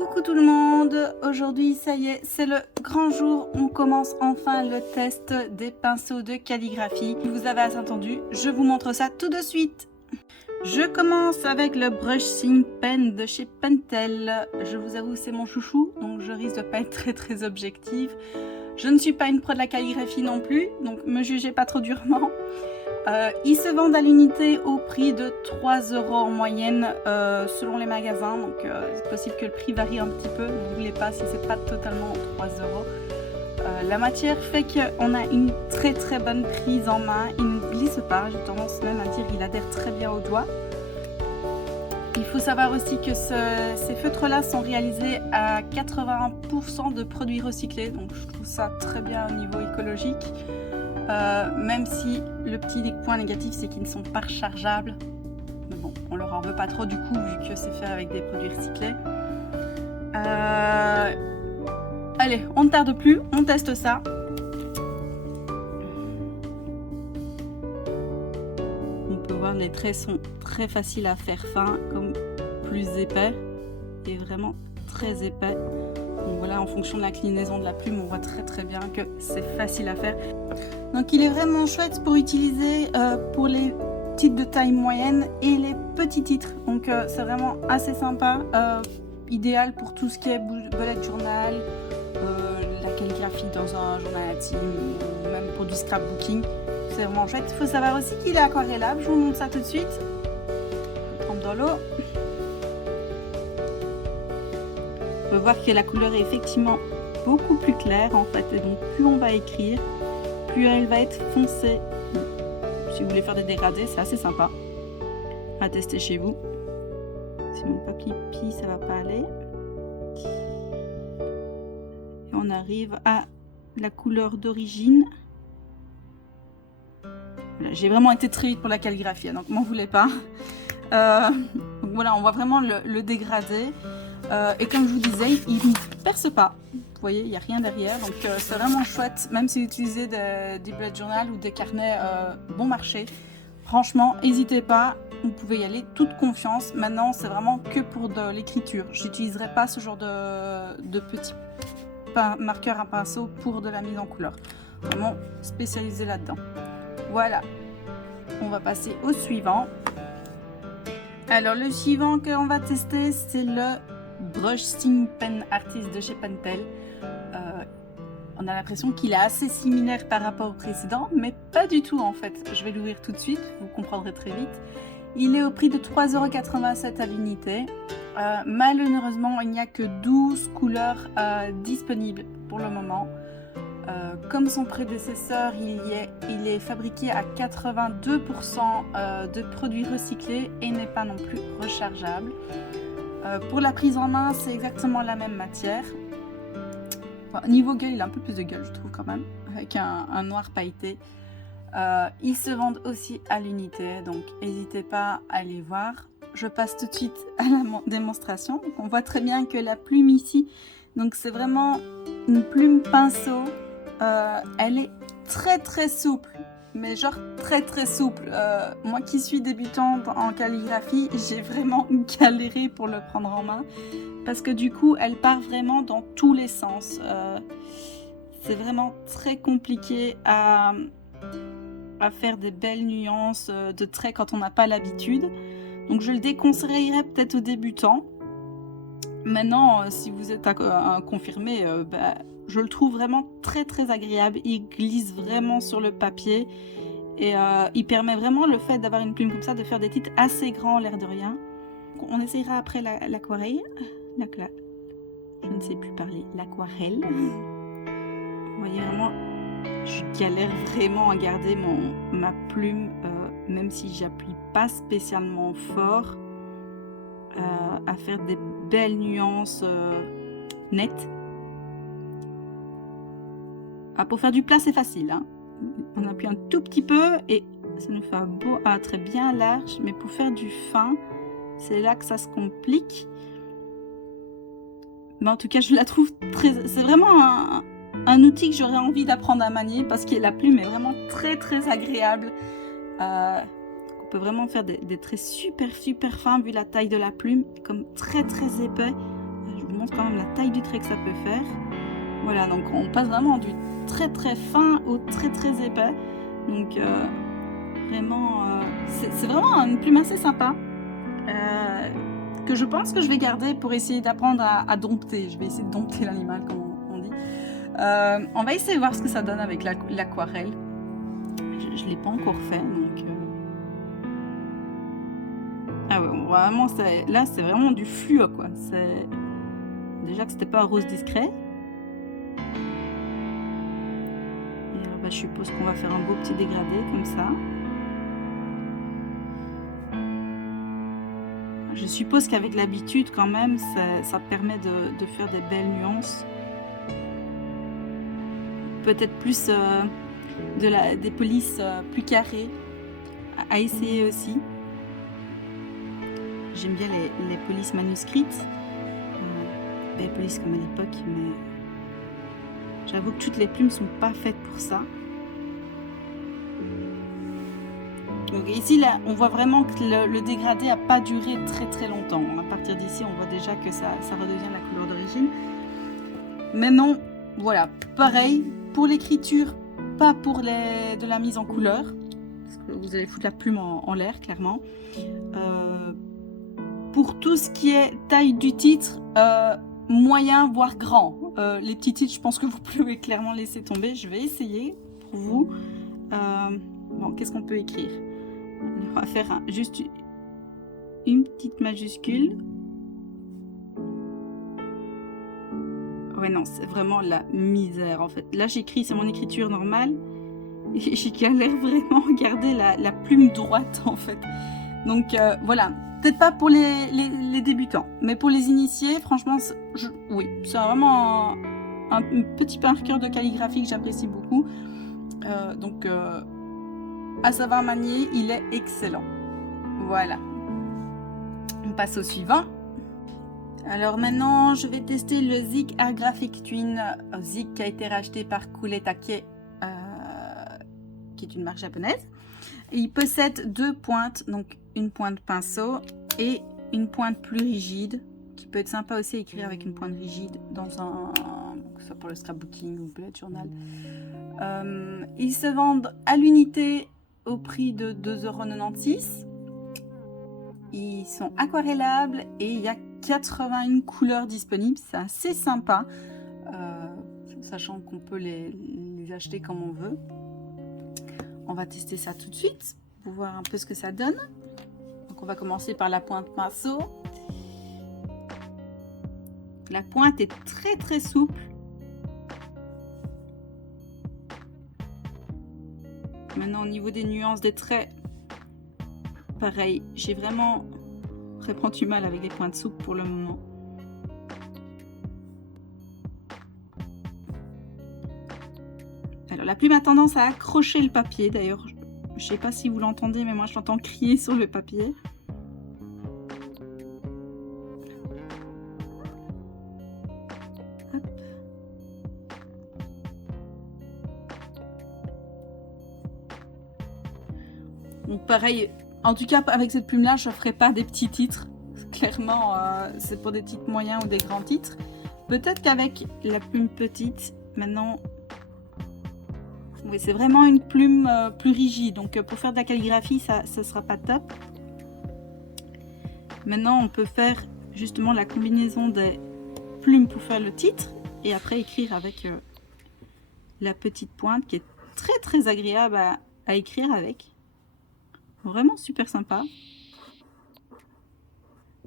Coucou tout le monde, aujourd'hui ça y est, c'est le grand jour, on commence enfin le test des pinceaux de calligraphie. Vous avez assez entendu, je vous montre ça tout de suite. Je commence avec le brushing pen de chez Pentel. Je vous avoue c'est mon chouchou, donc je risque de pas être très objective. Je ne suis pas une pro de la calligraphie non plus, donc me jugez pas trop durement. Ils se vendent à l'unité au prix de 3 € en moyenne selon les magasins, donc c'est possible que le prix varie un petit peu, ne voulez pas si c'est pas totalement 3 €. La matière fait qu'on a une très bonne prise en main, il ne glisse pas, j'ai tendance même à dire qu'il adhère très bien au doigt. Il faut savoir aussi que ces feutres-là sont réalisés à 80% de produits recyclés, donc je trouve ça très bien au niveau écologique. Même si le petit point négatif c'est qu'ils ne sont pas rechargeables, mais bon, on leur en veut pas trop du coup vu que c'est fait avec des produits recyclés. Allez, on ne tarde plus, on teste ça. On peut voir les traits sont très faciles à faire fin, comme plus épais et vraiment très épais. Donc voilà, en fonction de l'inclinaison de la plume, on voit très bien que c'est facile à faire. Donc il est vraiment chouette pour utiliser pour les titres de taille moyenne et les petits titres. Donc c'est vraiment assez sympa, idéal pour tout ce qui est bullet journal, la calligraphie dans un journal intime ou même pour du scrapbooking. C'est vraiment chouette. Il faut savoir aussi qu'il est aquarellable, je vous montre ça tout de suite. Je trempe dans l'eau. On peut voir que la couleur est effectivement beaucoup plus claire en fait, et donc plus on va écrire, plus elle va être foncée. Si vous voulez faire des dégradés, c'est assez sympa à tester chez vous. Si mon papier pie, ça va pas aller. Et on arrive à la couleur d'origine. Voilà, j'ai vraiment été très vite pour la calligraphie, donc m'en voulez pas. Donc voilà, on voit vraiment le dégradé. Et comme je vous disais, il ne perce pas. Vous voyez, il n'y a rien derrière. Donc c'est vraiment chouette, même si vous utilisez des bullet journal ou des carnets bon marché. Franchement, n'hésitez pas, vous pouvez y aller, toute confiance. Maintenant, c'est vraiment que pour de l'écriture. Je n'utiliserai pas ce genre de petits marqueurs à pinceau pour de la mise en couleur. Vraiment spécialisé là-dedans. Voilà, on va passer au suivant. Alors le suivant qu'on va tester, c'est le Brushing Pen Artist de chez Pentel. On a l'impression qu'il est assez similaire par rapport au précédent, mais pas du tout en fait. Je vais l'ouvrir tout de suite, vous comprendrez très vite. Il est au prix de 3,87 € à l'unité. Malheureusement, il n'y a que 12 couleurs disponibles pour le moment. Comme son prédécesseur, il est fabriqué à 82% de produits recyclés et n'est pas non plus rechargeable. Pour la prise en main, c'est exactement la même matière. Bon, niveau gueule, il a un peu plus de gueule, je trouve quand même, avec un noir pailleté. Ils se vendent aussi à l'unité, donc n'hésitez pas à les voir. Je passe tout de suite à la démonstration. Donc, on voit très bien que la plume ici, donc c'est vraiment une plume pinceau. Elle est très souple, mais genre très souple. Moi qui suis débutante en calligraphie, j'ai vraiment galéré pour le prendre en main parce que du coup elle part vraiment dans tous les sens. C'est vraiment très compliqué à faire des belles nuances de traits quand on n'a pas l'habitude, donc je le déconseillerais peut-être aux débutants. Maintenant si vous êtes un confirmé, je le trouve vraiment très agréable, il glisse vraiment sur le papier et il permet vraiment, le fait d'avoir une plume comme ça, de faire des titres assez grands l'air de rien. On essayera après l'aquarelle, je ne sais plus parler, l'aquarelle. Vous voyez vraiment, je galère vraiment à garder ma plume, même si j'appuie pas spécialement fort, à faire des belles nuances nettes. Pour faire du plat, c'est facile, hein. On appuie un tout petit peu et ça nous fait un beau trait bien large, mais pour faire du fin, c'est là que ça se complique. Mais en tout cas, je la trouve c'est vraiment un outil que j'aurais envie d'apprendre à manier parce que la plume est vraiment très agréable. On peut vraiment faire des traits super fins vu la taille de la plume, comme très épais. Je vous montre quand même la taille du trait que ça peut faire. Voilà, donc on passe vraiment du très très fin au très très épais. Donc vraiment, c'est vraiment une plume assez sympa. Que je pense que je vais garder pour essayer d'apprendre à dompter. Je vais essayer de dompter l'animal, comme on dit. On va essayer de voir ce que ça donne avec l'aquarelle. Je ne l'ai pas encore fait, donc... Ah ouais, vraiment, là, c'est vraiment du fluo, quoi. Déjà que c'était pas un rose discret. Et alors, je suppose qu'on va faire un beau petit dégradé, comme ça. Je suppose qu'avec l'habitude, quand même, ça permet de faire des belles nuances. Peut-être plus des polices plus carrées à essayer aussi. J'aime bien les polices manuscrites. Les polices comme à l'époque, mais j'avoue que toutes les plumes sont pas faites pour ça. Donc ici, là, on voit vraiment que le dégradé n'a pas duré très très longtemps. À partir d'ici, on voit déjà que ça redevient la couleur d'origine. Maintenant, voilà, pareil, pour l'écriture, pas pour de la mise en couleur, parce que vous allez foutre la plume en l'air, clairement. Pour tout ce qui est taille du titre, moyen, voire grand. Les petits titres, je pense que vous pouvez clairement laisser tomber. Je vais essayer pour vous. Bon, qu'est-ce qu'on peut écrire? On va faire juste une petite majuscule. Ouais, non, c'est vraiment la misère, en fait. Là, j'écris, c'est mon écriture normale. Et j'ai galère vraiment à garder la plume droite, en fait. Donc, voilà. Peut-être pas pour les débutants, mais pour les initiés, franchement, oui, c'est vraiment un petit marqueur de calligraphie que j'apprécie beaucoup. Donc, à savoir manier, il est excellent. Voilà. On passe au suivant. Alors maintenant, je vais tester le Zik Art Graphic Twin Zik qui a été racheté par Kuretake, qui est une marque japonaise. Et il possède deux pointes, donc une pointe pinceau et une pointe plus rigide, qui peut être sympa aussi à écrire avec une pointe rigide dans que ce soit pour le scrapbooking ou bullet journal. Ils se vendent à l'unité au prix de 2,96 €. Ils sont aquarellables et il y a 81 couleurs disponibles. C'est assez sympa, sachant qu'on peut les acheter comme on veut. On va tester ça tout de suite pour voir un peu ce que ça donne. Donc on va commencer par la pointe pinceau. La pointe est très très souple. Maintenant au niveau des nuances des traits, pareil, j'ai vraiment du mal avec les pointes souples pour le moment. Alors la plume a tendance à accrocher le papier, d'ailleurs je sais pas si vous l'entendez, mais moi je l'entends crier sur le papier. Hop. Donc pareil, en tout cas avec cette plume là je ne ferai pas des petits titres, clairement c'est pour des titres moyens ou des grands titres. Peut-être qu'avec la plume petite, maintenant, oui, c'est vraiment une plume plus rigide, donc pour faire de la calligraphie ça ne sera pas top. Maintenant on peut faire justement la combinaison des plumes pour faire le titre et après écrire avec la petite pointe qui est très très agréable à écrire avec. Vraiment super sympa.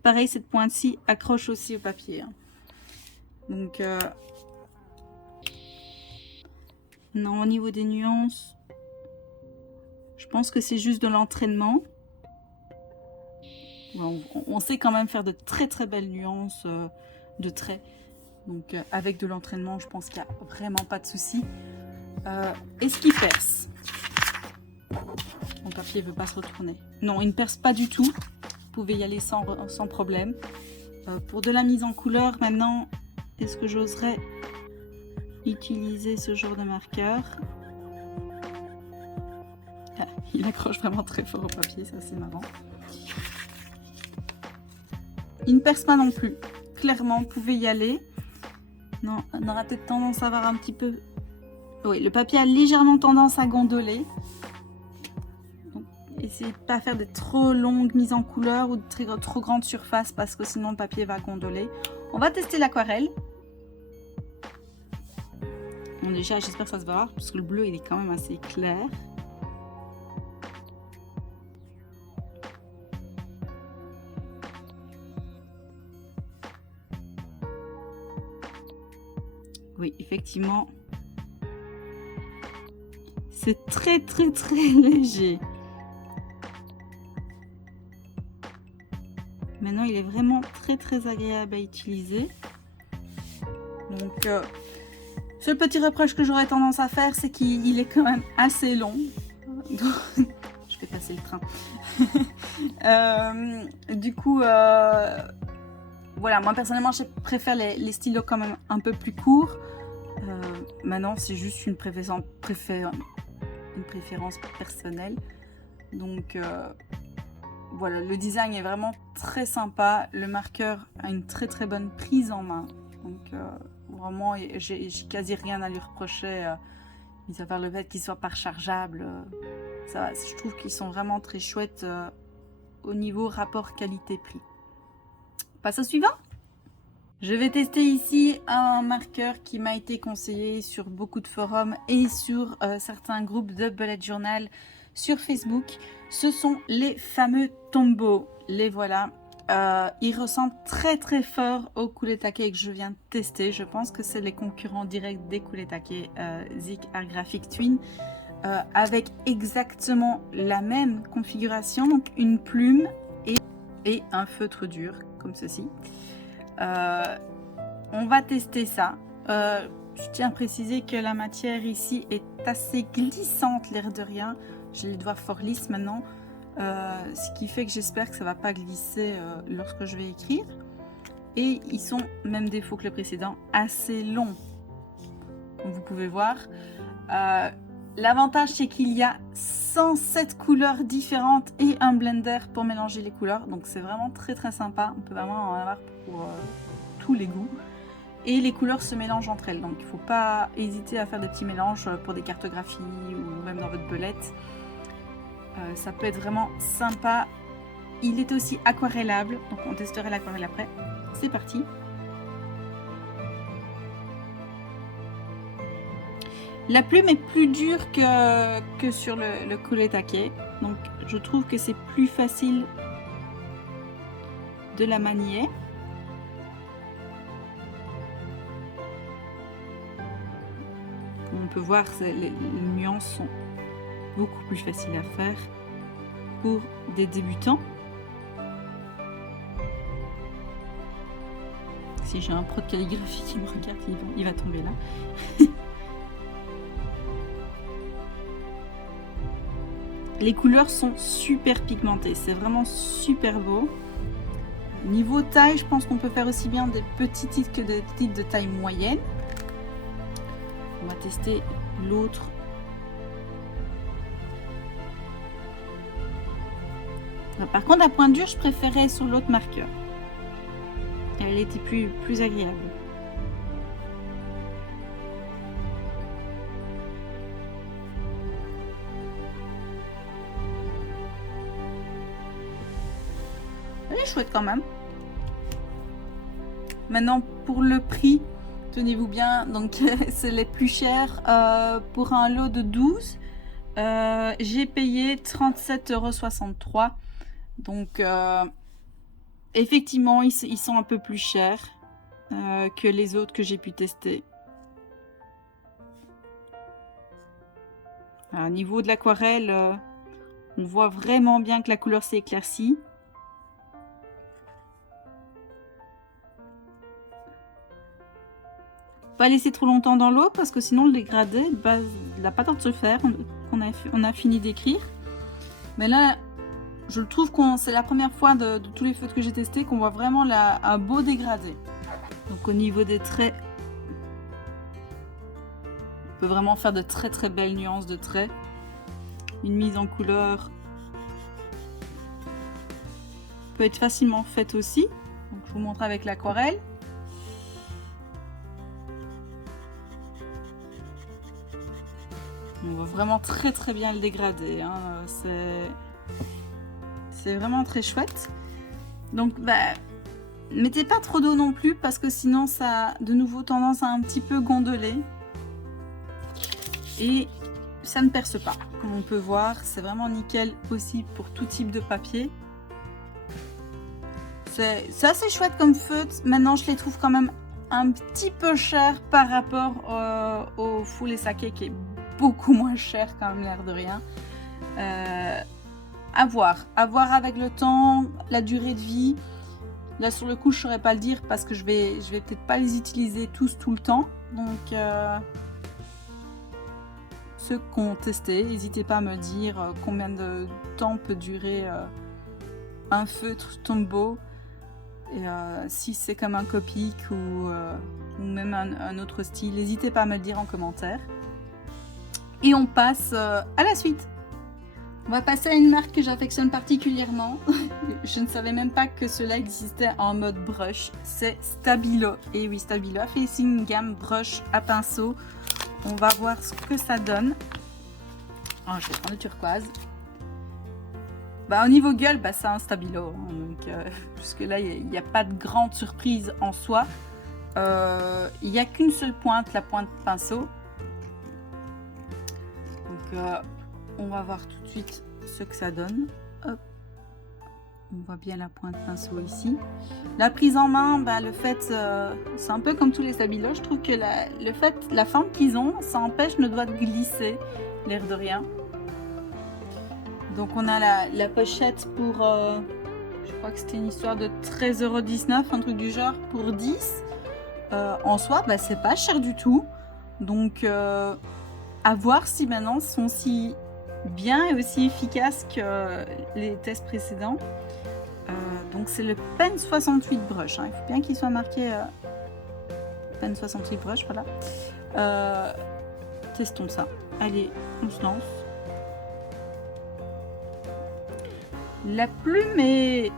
Pareil, cette pointe-ci accroche aussi au papier. Hein. Donc, non, au niveau des nuances, je pense que c'est juste de l'entraînement. On sait quand même faire de très très belles nuances de traits. Donc, avec de l'entraînement, je pense qu'il n'y a vraiment pas de souci. Est-ce qu'il perce? Mon papier ne veut pas se retourner. Non, il ne perce pas du tout. Vous pouvez y aller sans problème. Pour de la mise en couleur, maintenant, est-ce que j'oserais utiliser ce genre de marqueur? Ah, il accroche vraiment très fort au papier, ça c'est marrant. Il ne perce pas non plus. clairement, vous pouvez y aller. Non, on aura peut-être tendance à avoir un petit peu... Oui, le papier a légèrement tendance à gondoler. Donc, essayez de ne pas faire de trop longues mises en couleur ou de trop grandes surfaces parce que sinon le papier va gondoler. On va tester l'aquarelle. Bon, déjà, j'espère que ça se va parce que le bleu, il est quand même assez clair. Oui, effectivement, c'est très léger. Maintenant, il est vraiment très agréable à utiliser. Donc, seul petit reproche que j'aurais tendance à faire, c'est qu'il est quand même assez long. Donc, je vais passer le train. Du coup, voilà, moi personnellement, je préfère les stylos quand même un peu plus courts. Maintenant, c'est juste une préférence personnelle. Donc, voilà, le design est vraiment très sympa. Le marqueur a une très bonne prise en main. Donc, vraiment, j'ai quasi rien à lui reprocher. Mis à part le fait qu'il soit pas rechargeable. Ça, je trouve qu'ils sont vraiment très chouettes au niveau rapport qualité-prix. Passe au suivant. Je vais tester ici un marqueur qui m'a été conseillé sur beaucoup de forums et sur certains groupes de bullet journal sur Facebook. Ce sont les fameux Tombow. Les voilà. Ils ressemblent très fort au Kuretake que je viens de tester. Je pense que c'est les concurrents directs des Kuretake Zik Art Graphic Twin. Avec exactement la même configuration. Donc une plume et un feutre dur comme ceci. On va tester ça. Je tiens à préciser que la matière ici est assez glissante, l'air de rien. J'ai les doigts fort lisses maintenant, ce qui fait que j'espère que ça va pas glisser lorsque je vais écrire. Et ils sont, même défaut que le précédent, assez longs. Comme vous pouvez voir. L'avantage, c'est qu'il y a 107 couleurs différentes et un blender pour mélanger les couleurs. Donc c'est vraiment très sympa. On peut vraiment en avoir pour tous les goûts. Et les couleurs se mélangent entre elles. Donc il ne faut pas hésiter à faire des petits mélanges pour des cartographies ou même dans votre belette. Ça peut être vraiment sympa. Il est aussi aquarellable. Donc on testera l'aquarelle après. C'est parti. La plume est plus dure que sur le Kuretake, donc je trouve que c'est plus facile de la manier. Comme on peut voir, les nuances sont beaucoup plus faciles à faire pour des débutants. Si j'ai un pro de calligraphie qui me regarde, il va tomber là. Les couleurs sont super pigmentées, c'est vraiment super beau. Niveau taille, je pense qu'on peut faire aussi bien des petits titres que des titres de taille moyenne. On va tester l'autre. Par contre, la pointe dure, je préférais sur l'autre marqueur. Elle était plus agréable. Elle est chouette quand même. Maintenant pour le prix, tenez-vous bien, donc c'est les plus chers. Pour un lot de 12, j'ai payé 37,63 €. Donc effectivement ils sont un peu plus chers que les autres que j'ai pu tester. Au niveau de l'aquarelle, on voit vraiment bien que la couleur s'est éclaircie. Pas laisser trop longtemps dans l'eau parce que sinon le dégradé, bah, il n'a pas tort de se faire. On a fini d'écrire. Mais là, je trouve que c'est la première fois de tous les feutres que j'ai testés qu'on voit vraiment un beau dégradé. Donc au niveau des traits, on peut vraiment faire de très belles nuances de traits. Une mise en couleur peut être facilement faite aussi. Donc, je vous montre avec l'aquarelle. On voit vraiment très bien le dégradé, hein. C'est vraiment très chouette. Donc bah, mettez pas trop d'eau non plus parce que sinon ça a de nouveau tendance à un petit peu gondoler. Et ça ne perce pas. Comme on peut voir, c'est vraiment nickel aussi pour tout type de papier. C'est assez chouette comme feutre. Maintenant, je les trouve quand même un petit peu chers par rapport au Full et Sake qui est beaucoup moins cher quand même, l'air de rien. À voir avec le temps, la durée de vie. Là sur le coup je saurais pas le dire parce que je vais peut-être pas les utiliser tous tout le temps. Donc ceux qui ont testé, n'hésitez pas à me dire combien de temps peut durer un feutre Tombow. Et si c'est comme un Copic ou même un autre style, n'hésitez pas à me le dire en commentaire. Et on passe à la suite. On va passer à une marque que j'affectionne particulièrement. Je ne savais même pas que cela existait en mode brush. C'est Stabilo. Et oui, Stabilo a fait ici une gamme brush à pinceau. On va voir ce que ça donne. Oh, je vais prendre le turquoise. Bah, au niveau gueule, bah, c'est un Stabilo. Hein, donc, jusque là, il n'y a pas de grande surprise en soi. Il n'y a qu'une seule pointe, la pointe pinceau. Donc, on va voir tout de suite ce que ça donne. Hop. On voit bien la pointe pinceau ici. La prise en main, bah, le fait, c'est un peu comme tous les Stabilo. Je trouve que la forme qu'ils ont, ça empêche nos doigts de glisser, l'air de rien. Donc on a la pochette pour, je crois que c'était une histoire de 13,19 €, un truc du genre, pour 10. En soi, bah, c'est pas cher du tout. Donc à voir si maintenant sont si bien et aussi efficaces que les tests précédents. Donc c'est le Pen 68 Brush, hein. Il faut bien qu'il soit marqué Pen 68 Brush, voilà. Testons ça. Allez, on se lance. La plume est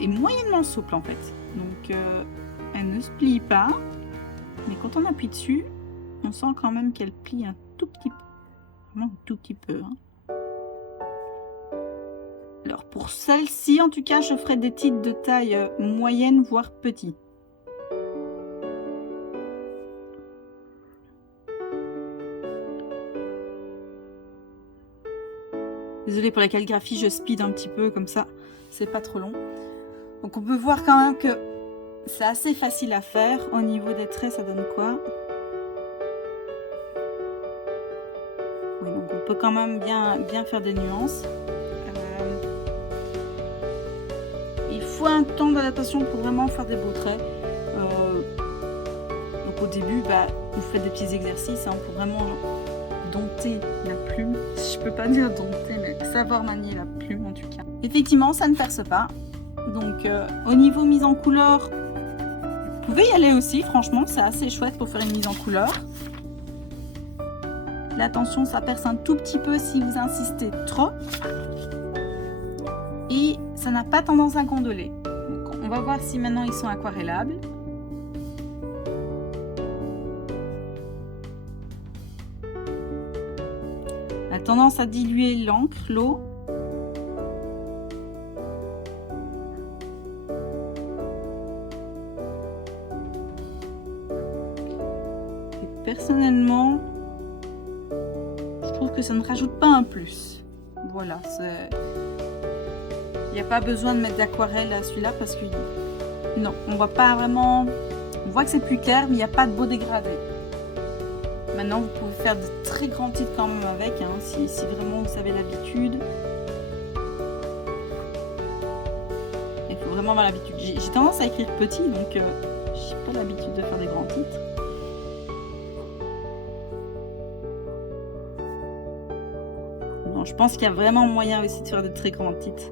moyennement souple en fait, donc elle ne se plie pas, mais quand on appuie dessus, on sent quand même qu'elle plie un tout petit peu, vraiment un tout petit peu, hein. Alors pour celle-ci, en tout cas, je ferai des titres de taille moyenne, voire petit. Désolée pour la calligraphie, je speed un petit peu comme ça, c'est pas trop long. Donc on peut voir quand même que c'est assez facile à faire. Au niveau des traits, ça donne quoi? Oui, donc on peut quand même bien faire des nuances. Il faut un temps d'adaptation pour vraiment faire des beaux traits. Donc au début, bah, vous faites des petits exercices hein, pour vraiment dompter la plume. Je peux pas dire dompter, mais savoir manier la plume en tout cas. Effectivement, ça ne perce pas. Donc au niveau mise en couleur, vous pouvez y aller aussi. Franchement, c'est assez chouette pour faire une mise en couleur. Là, attention, ça perce un tout petit peu si vous insistez trop. Et ça n'a pas tendance à gondoler. Donc, on va voir si maintenant ils sont aquarellables. La tendance à diluer l'encre, l'eau. Et personnellement, je trouve que ça ne rajoute pas un plus. Voilà, il n'y a pas besoin de mettre d'aquarelle à celui-là parce que non, on voit pas vraiment. On voit que c'est plus clair, mais il n'y a pas de beau dégradé. Maintenant, vous pouvez faire de très grands titres quand même avec, hein, si vraiment vous avez l'habitude. Il faut vraiment avoir l'habitude. J'ai tendance à écrire petit, donc je n'ai pas l'habitude de faire des grands titres. Non, je pense qu'il y a vraiment moyen aussi de faire de très grands titres.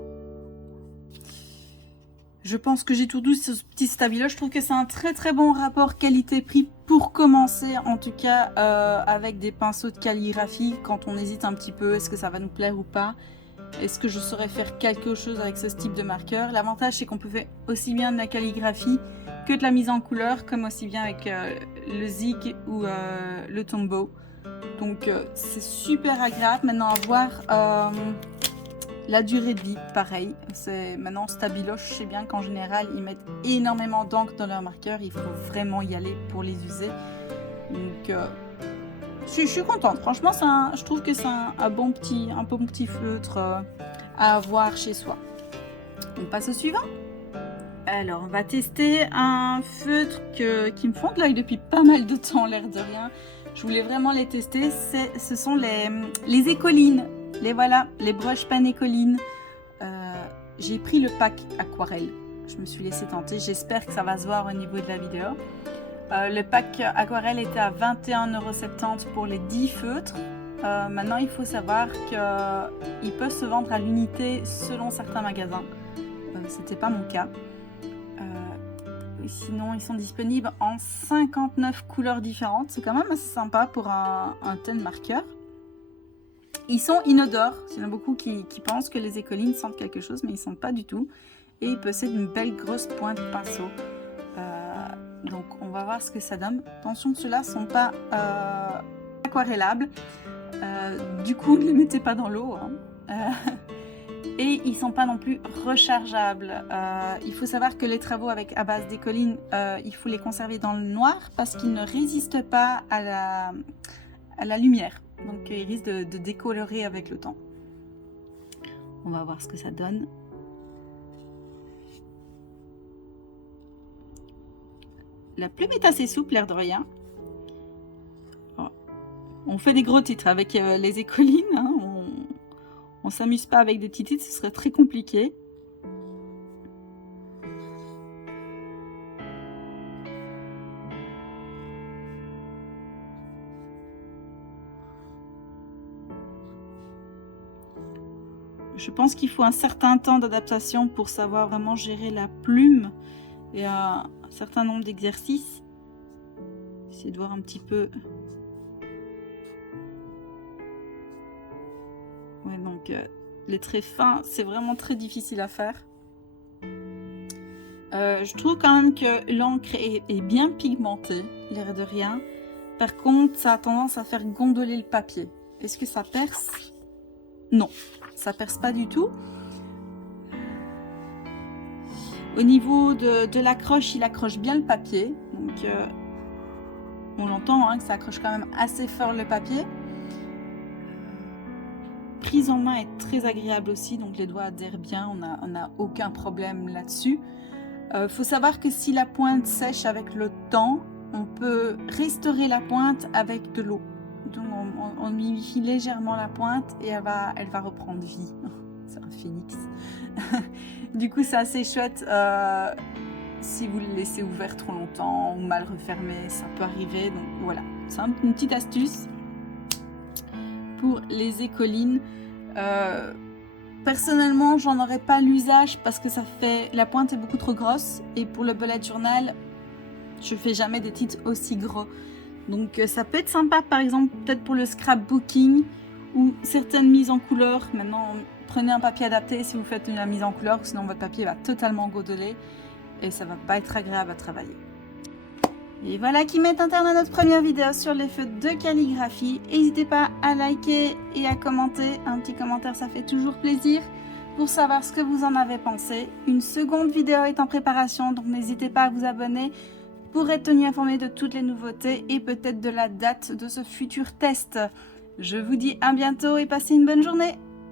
Je pense que j'ai tout dit sur ce petit Stabilo. Je trouve que c'est un très bon rapport qualité-prix pour commencer, en tout cas avec des pinceaux de calligraphie. Quand on hésite un petit peu, est-ce que ça va nous plaire ou pas? Est-ce que je saurais faire quelque chose avec ce type de marqueur? L'avantage, c'est qu'on peut faire aussi bien de la calligraphie que de la mise en couleur, comme aussi bien avec le Zig ou le Tombow. Donc c'est super agréable. Maintenant à voir la durée de vie, pareil. C'est maintenant Stabilo, je sais bien qu'en général ils mettent énormément d'encre dans leurs marqueurs. Il faut vraiment y aller pour les user. Donc je suis contente. Franchement, je trouve que c'est un bon petit feutre à avoir chez soi. On passe au suivant. Alors, on va tester un feutre qui me font de l'œil depuis pas mal de temps, l'air de rien. Je voulais vraiment les tester. Ce sont les écolines. Voilà, les brush pen écolines. J'ai pris le pack aquarelle. Je me suis laissée tenter. J'espère que ça va se voir au niveau de la vidéo. Le pack aquarelle était à 21,70 € pour les 10 feutres. Maintenant, il faut savoir qu'ils peuvent se vendre à l'unité selon certains magasins. C'était pas mon cas. Sinon, ils sont disponibles en 59 couleurs différentes. C'est quand même assez sympa pour un tel marqueur. Ils sont inodores. Il y en a beaucoup qui pensent que les écolines sentent quelque chose, mais ils ne sentent pas du tout. Et ils possèdent une belle grosse pointe pinceau. Donc, on va voir ce que ça donne. Attention, ceux-là ne sont pas aquarellables. Du coup, ne les mettez pas dans l'eau. Et ils ne sont pas non plus rechargeables. Il faut savoir que les travaux à base d'écolines, il faut les conserver dans le noir parce qu'ils ne résistent pas à la lumière. Donc ils risquent de décolorer avec le temps. On va voir ce que ça donne. La plume est assez souple, l'air de rien. On fait des gros titres avec les écolines. Hein. On ne s'amuse pas avec des petits titres, ce serait très compliqué. Je pense qu'il faut un certain temps d'adaptation pour savoir vraiment gérer la plume et un certain nombre d'exercices. Essayer de voir un petit peu. Ouais, donc les traits fins, c'est vraiment très difficile à faire. Je trouve quand même que l'encre est bien pigmentée, l'air de rien. Par contre, ça a tendance à faire gondoler le papier. Est-ce que ça perce? Non, ça perce pas du tout. Au niveau de l'accroche, il accroche bien le papier. Donc, on l'entend hein, que ça accroche quand même assez fort le papier. Prise en main est très agréable aussi, donc les doigts adhèrent bien, on n'a aucun problème là-dessus. Faut savoir que si la pointe sèche avec le temps, on peut restaurer la pointe avec de l'eau. Donc on humidifie légèrement la pointe et elle va reprendre vie. C'est un phénix. Du coup, c'est assez chouette. Si vous le laissez ouvert trop longtemps ou mal refermé, ça peut arriver. Donc voilà, c'est une petite astuce. Pour les écolines, personnellement j'en aurais pas l'usage parce que la pointe est beaucoup trop grosse et pour le bullet journal je fais jamais des titres aussi gros, donc ça peut être sympa par exemple peut-être pour le scrapbooking ou certaines mises en couleur. Maintenant prenez un papier adapté si vous faites une mise en couleur, sinon votre papier va totalement gondoler et ça va pas être agréable à travailler. Et voilà qui met un terme à notre première vidéo sur les feutres de calligraphie. N'hésitez pas à liker et à commenter. Un petit commentaire, ça fait toujours plaisir pour savoir ce que vous en avez pensé. Une seconde vidéo est en préparation, donc n'hésitez pas à vous abonner pour être tenu informé de toutes les nouveautés et peut-être de la date de ce futur test. Je vous dis à bientôt et passez une bonne journée.